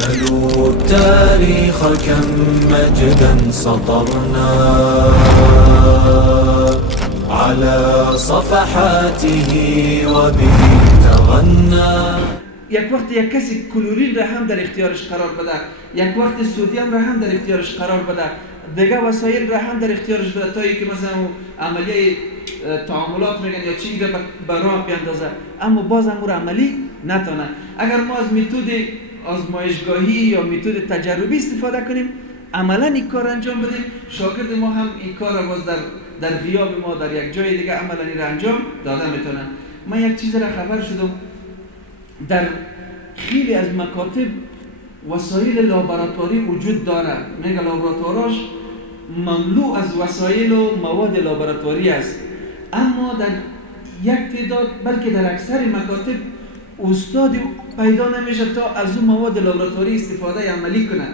سلوا التاريخ كم مجدا سطرنا على صفحاته وبه تغنى. یک وقت یک کسی کلورین را هم در اختیارش قرار بده، یک وقت سودیم را هم در اختیارش قرار بده، دیگه وسایل را هم در اختیارش بده تا اینکه مثلا عملیه تعاملات میگن یا چیزی را به راه بیندازه، اما باز هم رو عملی نتونه. اگر ما از متد آزمایشگاهی یا متد تجربی استفاده کنیم، عملا این کار انجام بدیم، شاگرد ما هم این کار را باز در غیاب ما در یک جای دیگه عملا این را انجام داده میتونه. من یک چیز را خبر شدم، در خیلی از مکاتب وسایل لابراتواری وجود داره، میگه لابراتواراش مملو از وسایل و مواد لابراتواری است، اما در یک تعداد بلکه در اکثر مکاتب استادی پیدا نمیشه تا از اون مواد لابراتواری استفاده عملی کنه.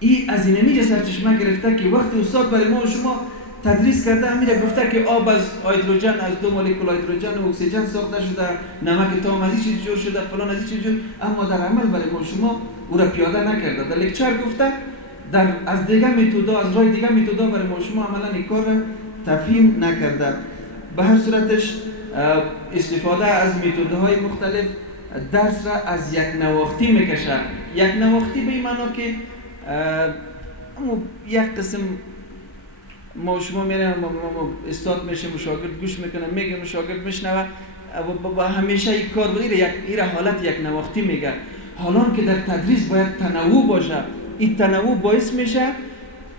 این از اینمیجه سرچشمه گرفته که وقتی استاد برای ما و شما تدریس کرده همیشه گفته که آب از هیدروژن، از دو مولکول هیدروژن و اکسیژن ساخته شده، نمک تام از این چیز جور شده، فلان از این چیز جور، اما در عمل برای ما شما او را پیاده نکرده. در لکچر گفته، از دیگه متدا، از راه دیگه متدا برای ما شما عملا این کار را تفهیم نکرده. به هر صورتش استفاده از متدهای مختلف درس را از یک نواختی میکشه. یک نواختی به این معنا که یک قسم ما شما میریم استاد میشه، شاگرد گوش میکنه، میگه شاگرد میشنوه و همیشه این کار بود. این حالت یک نواختی میگه. حالان که در تدریس باید تنوع باشه، این تنوع باعث میشه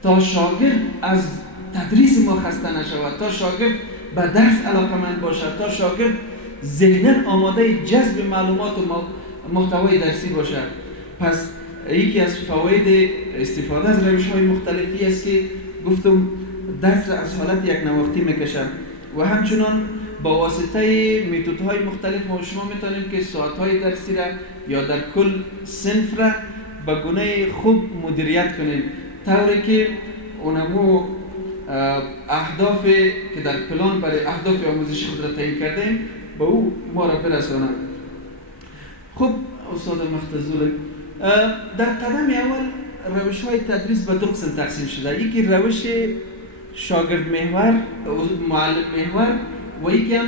تا شاگرد از تدریس ما خسته نشود، تا شاگرد به درس علاقمند باشه، تا شاگرد ذهناً آماده جذب معلومات و محتوای درسی باشه. پس یکی از فواید استفاده از روش‌های مختلفی است که گفتم درس را از حالت یک نواختی میکشن و همچنان با واسطه متدهای مختلف ما شما میتونیم که ساعتهای درسی را یا در کل صنف را به گونه خوب مدیریت کنیم، طوری که اونمو اهداف که در پلان برای اهداف آموزشی خود را تعیین کردیم با او ما را برسانند. خب استاد مختزول، در قدم اول روش های تدریس به دو قسم تقسیم شده، یکی روش شاگرد محور، معلم محور و یکی هم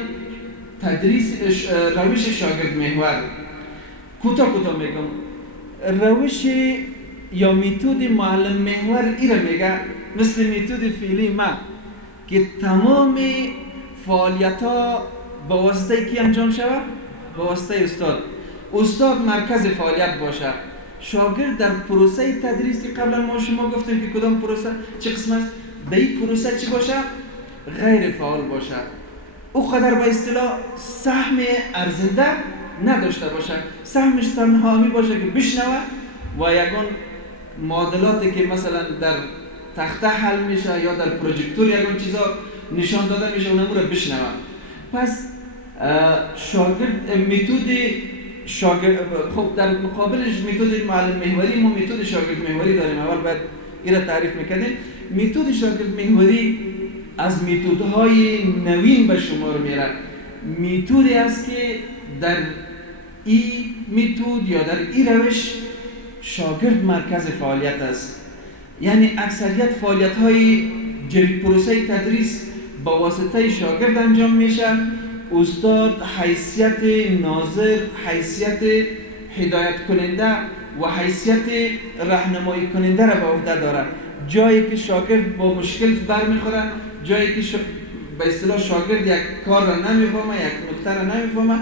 روش شاگرد محور. کوتاه میگم، روش یا متد معلم محور ای را میگه مثل متد فعلی ما که تمام فعالیت ها با واسطه کی انجام شود؟ با واسطه استاد مرکز فعالیت باشه. شاگرد در پروسه تدریس که قبلا ما شما گفتیم که کدام پروسه چه قسم است، در این پروسه چی باشه؟ غیر فعال باشه. او قدر به اصطلاح سهم ارزنده نداشته باشه، سهمش تنها می باشه که بشنوه و یگان معادلاتی که مثلا در تخته حل میشه یا در پروژکتور یگان چیزا نشان داده میشه اونمو رو بشنوه. پس شاگرد خب در مقابلش متد معلم محوری، ما متد شاگرد محوری داریم. اول باید این را تعریف میکنیم. متد شاگرد محوری از متدهای نوین به شمار میره. متدی است که در این متد یا در این روش شاگرد مرکز فعالیت است، یعنی اکثریت فعالیت های پروسه تدریس با واسطه شاگرد انجام میشه. استاد حیثیت ناظر، حیثیت هدایت کننده و حیثیت راهنمایی کننده را به عهده داره. جایی که شاگرد با مشکل برمیخوره، جایی که به اصطلاح شاگرد یک کار را نمیفهمه، یک نکته را نمیفهمه،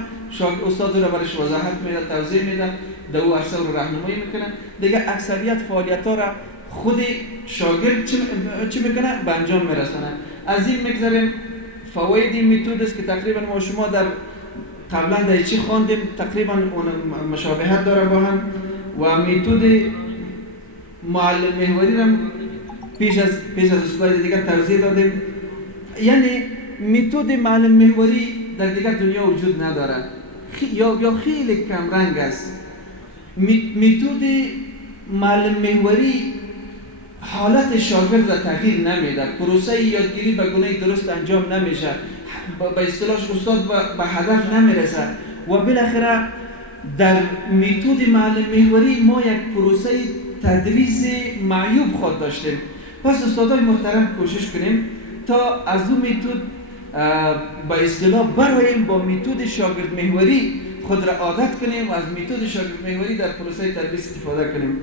استاد را برش وضاحت میده، توضیح میده، در او عرصه رو راهنمایی میکنه. دیگه اکثریت فعالیت ها را خود شاگرد چی میکنه؟ به انجام میرسونه. از این میگذاریم فواید این متد است که تقریبا ما شما در قبلا در چی خواندیم تقریبا اون مشابهت داره با هم و متد معلم محوری را پیش از اسلاید دیگر توضیح دادیم. یعنی متد معلم محوری در دیگر دنیا وجود نداره یا خیلی کم رنگ است. متد معلم محوری حالت شاگرد را تغییر نمیده، پروسه یادگیری به گونه درست انجام نمیشه، به اصطلاح استاد به هدف نمیرسه و بالاخره در میتود معلم محوری ما یک پروسه تدریس معیوب خود داشتیم. پس استادای محترم کوشش کنیم تا از اون میتود با اصطلاح برایم با میتود شاگرد محوری خود را عادت کنیم و از میتود شاگرد محوری در پروسه تدریس استفاده کنیم.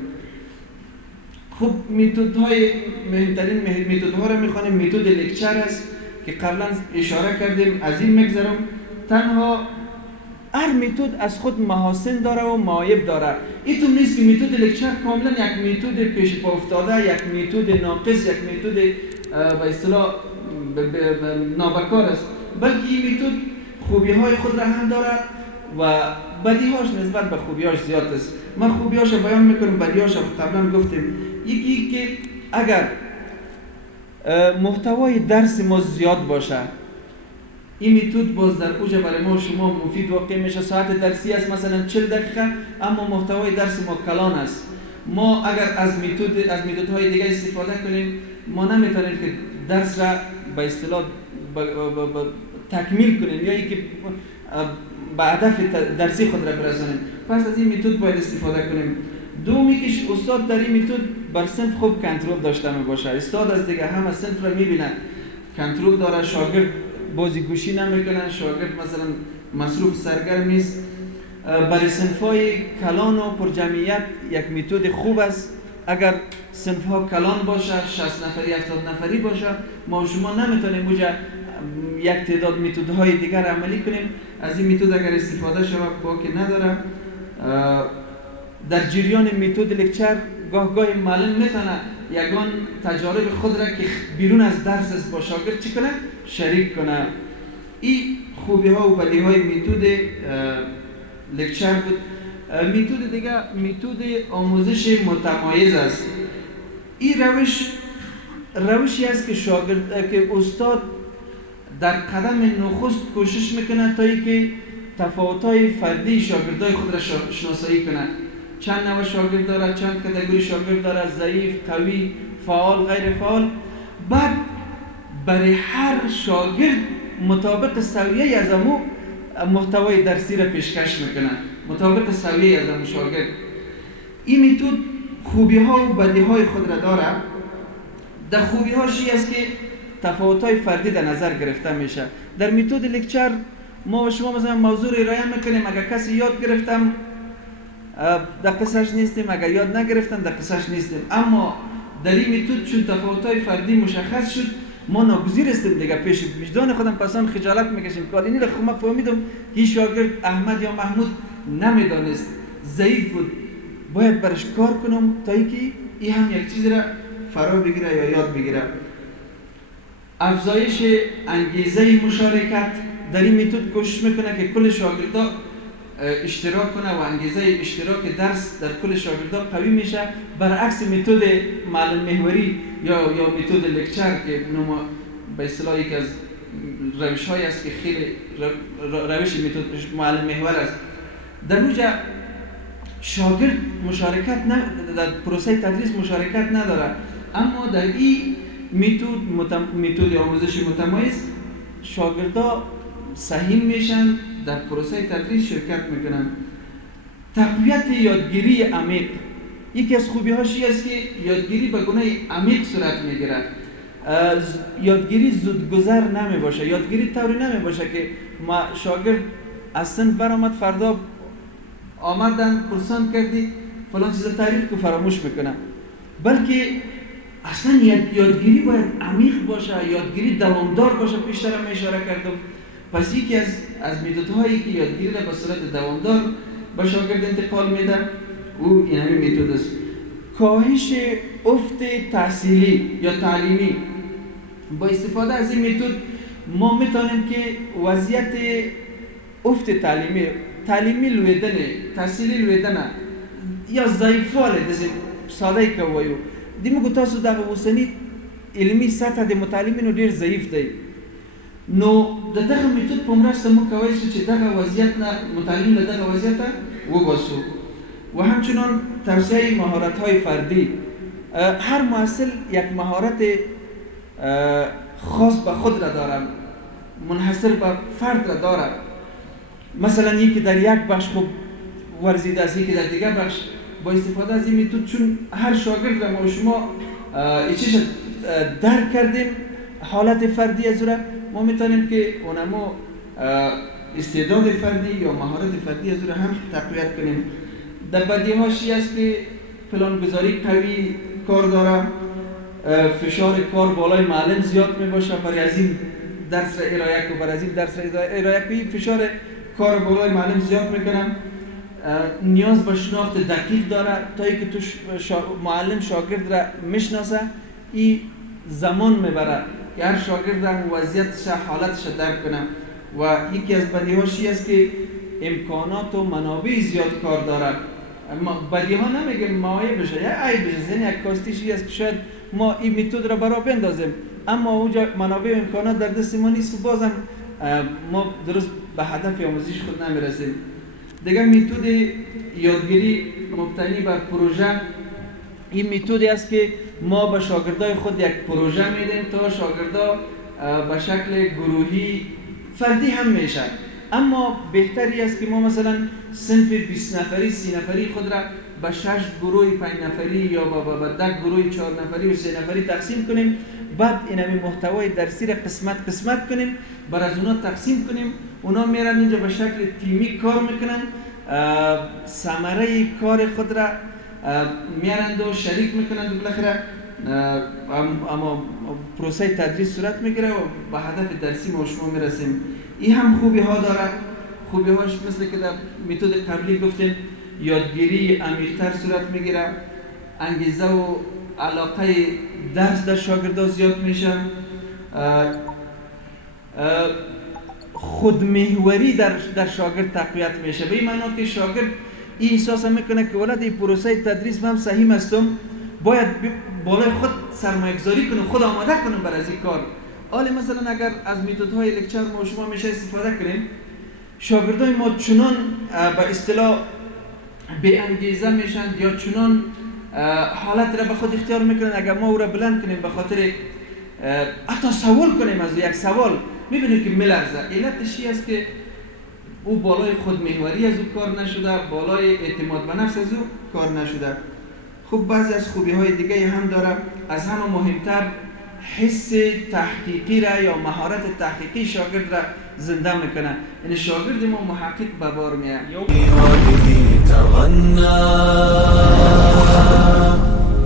خب میتودهای مهمترین میتودها را میخوانیم. میتود لکچر است که قبلا اشاره کردیم، از این میگذرم. تنها هر میتود از خود محاسن داره و معایب داره. اینطور نیست که میتود لکچر کاملا یک میتود پیش پا افتاده، یک میتود ناقص، یک میتود به اصطلاح نابکار است، بلکه این میتود خوبی های خود را هم داره و بدیهاش نسبت به خوبیاش زیاد است. من خوبیاش رو بیان میکنم، بدیهاش رو قبلا گفتیم. یکی که اگر محتوای درس ما زیاد باشه، این میتود باز در اوج برای ما شما مفید واقع میشه. ساعت درسی است مثلا 40 دقیقه، اما محتوای درس ما کلان است. ما اگر از میتودهای دیگه استفاده کنیم، ما نمیتونیم که درس را به اصطلاح تکمیل کنیم یا اینکه به هدف درسی خود را برسانیم. پس از این میتود باید استفاده کنیم. دومی که استاد در این میتود بر صنف خوب کنترل داشته باشه. استاد از دیگه هم از صنف را میبینه، کنترل داره، شاگرد بازی گوشی نمیکنن، شاگرد مثلا مصروف سرگرم نیست. برای صنف‌های کلان و پرجمعیت یک میتود خوب است. اگر صنف‌ها کلان باشه، 60 نفری 70 نفری باشه، ما شما نمیتونیم اونجا یک تعداد میتودهای دیگر عملی کنیم. از این میتود اگر استفاده شود باکی نداره. در جریان میتود لکچر گاه معلم میتونه یگان تجارب خود را که بیرون از درس است با شاگرد چی کنه؟ شریک کنه. این خوبی ها و بدی های میتود لکچر بود. میتود دیگه میتود آموزش متمایز است. این روشی است که که استاد در قدم نخست کوشش میکنه تا اینکه تفاوت‌های فردی شاگردای خود را شناسایی کنه. چند نوع شاگرد داره، چند کاتگوری شاگرد داره، ضعیف، قوی، فعال، غیر فعال. بعد برای هر شاگرد مطابق سویه از امو محتوای درسی را پیشکش میکنه، مطابق سویه از امو شاگرد. این میتود خوبی ها و بدی های خود را داره. در خوبی هاش است که تفاوت های فردی در نظر گرفته میشه. در میتود لکچر ما و شما مثلا موضوع را ارائه میکنیم، اگر کسی یاد گرفتم در قصهش نیستیم، اگر یاد نگرفتن در قصهش نیستیم. اما در این میتود چون تفاوت‌های فردی مشخص شد، ما ناگزیر هستیم دیگه پیش وجدان خودم پسان خجالت میکشیم. کارینی را خب من فهمیدم که این شاگرد احمد یا محمود نمیدانست، ضعیف بود، باید برش کار کنم تا اینکه این هم یک چیز را فرا بگیره یا یاد بگیره. افزایش انگیزه مشارکت در این میتود کوشش میکنه که کل شاگردا اشتراک کنه و انگیزه اشتراک درس در کل شاگردا قوی میشه، برعکس میتود معلم محوری یا میتود لکچر که به اصطلاح یک از روش‌هایی است که خیلی روش میتود معلم محور است. در اونجا شاگرد مشارکت در پروسه تدریس مشارکت نداره، اما در این میتود آموزش متمایز شاگردا سهیم میشن، در پروسه تدریس شرکت میکنن. تقویت یادگیری عمیق یکی از خوبی هاش است که یادگیری به گونه عمیق صورت میگیره. یادگیری زودگذر نمی باشه. یادگیری طوری نمی باشه که ما شاگرد از صنف برآمد، فردا آمدن پرسان کردی فلان چیز تعریف که فراموش میکنه، بلکه اصلا یادگیری باید عمیق باشه، یادگیری دوامدار باشه. پیشتر هم اشاره کردم. پس یکی از میتودهایی که یادگیری را به صورت دوامدار به شاگرد انتقال میده او این همین میتود است. کاهش افت تحصیلی یا تعلیمی. با استفاده از این میتود ما میتونیم که وضعیت افت تعلیمی لویدنه، تحصیلی لویدنه یا ضعیفاله دزیم ساده که وایو دیمو تاسو دغه وسنی علمی سطح د متعلمینو ډیر ضعیف دی. نو دغه میتود په مرسته مو کوي چې دغه وضعیت نه متعلمین دغه وضعیت وباسو. و همچنان توسعه مهارت‌های فردی. هر محصل یک مهارت خاص به خود را دارد، منحصر به فرد را دارد. مثلا یکی در یک بخش خوب ورزیده است که در دیگه بخش با استفاده از این متد، چون هر شاگرد را ما شما ایچش درک کردیم حالت فردی از را، ما میتونیم که اونمو استعداد فردی یا مهارت فردی از را هم تقویت کنیم. در بدیهاشی است که پلان گذاری قوی کار داره، فشار کار بالای معلم زیاد می باشه، برای از این درس را ارائه کو، برای از این درس را ارائه کو، فشار کار بالای معلم زیاد میکنم. نیاز به شناخت دقیق داره تا اینکه تو معلم شاگرد را میشناسه، این زمان میبره که هر شاگرد را وضعیتش حالتش درک کنه. و یکی از بدیهاشی است که امکانات و منابع زیاد کار داره. بدیه ها نمیگه مایه بشه یا عیب بشه، یعنی یک کاستیشی است که شاید ما این متد را برای بندازیم، اما اونجا منابع و امکانات در دست ما نیست و بازم ما درست به هدف آموزش خود نمیرسیم. دیگه متد یادگیری مبتنی بر پروژه، این متدی است که ما به شاگردای خود یک پروژه میدیم تا شاگردا به شکل گروهی فردی هم میشه، اما بهتری است که ما مثلا صنف 20 نفری 30 نفری خود را به 6 گروه 5 نفری یا به 10 گروه 4 نفری و 3 نفری تقسیم کنیم، بعد این محتوای درسی را قسمت کنیم، بر از اونا تقسیم کنیم، اونا میرن اینجا به شکل تیمی کار میکنن، ثمره کار خود را میارند و شریک میکنند و بالاخره اما پروسه تدریس صورت میگیره و به هدف درسی ما شما میرسیم. این هم خوبی ها داره. خوبی هاش مثل که در متد قبلی گفتیم یادگیری عمیق‌تر صورت میگیره، انگیزه و علاقه درس در شاگردا زیاد میشه، خودمحوری در شاگرد تقویت میشه، به این معنا که شاگرد این احساس میکنه که ولد این پروسه تدریس من صحیح هستم، باید بالای خود سرمایه گذاری کنم، خود آماده کنم برای این کار. حالا مثلا اگر از متدهای لکچر ما شما میشه استفاده کنیم، شاگردای ما چنان به اصطلاح بی انگیزه میشن یا چنان حالت را به خود اختیار میکنن، اگر ما او را بلند کنیم به خاطر حتی سوال کنیم از یک سوال، میبینیم که میلرزه. علتش این است که او بالای خودمحوری از او کار نشده، بالای اعتماد به نفس از او کار نشده. خب بعضی از خوبی های دیگه هم داره. از همه مهمتر حس تحقیقی را یا مهارت تحقیقی شاگرد را زنده میکنه. این شاگرد ما محقق به بار میاد.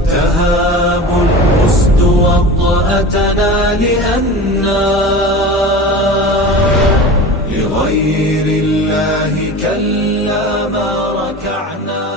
تهاب الأسد وطأتنا لأننا لغير الله كلا ما ركعنا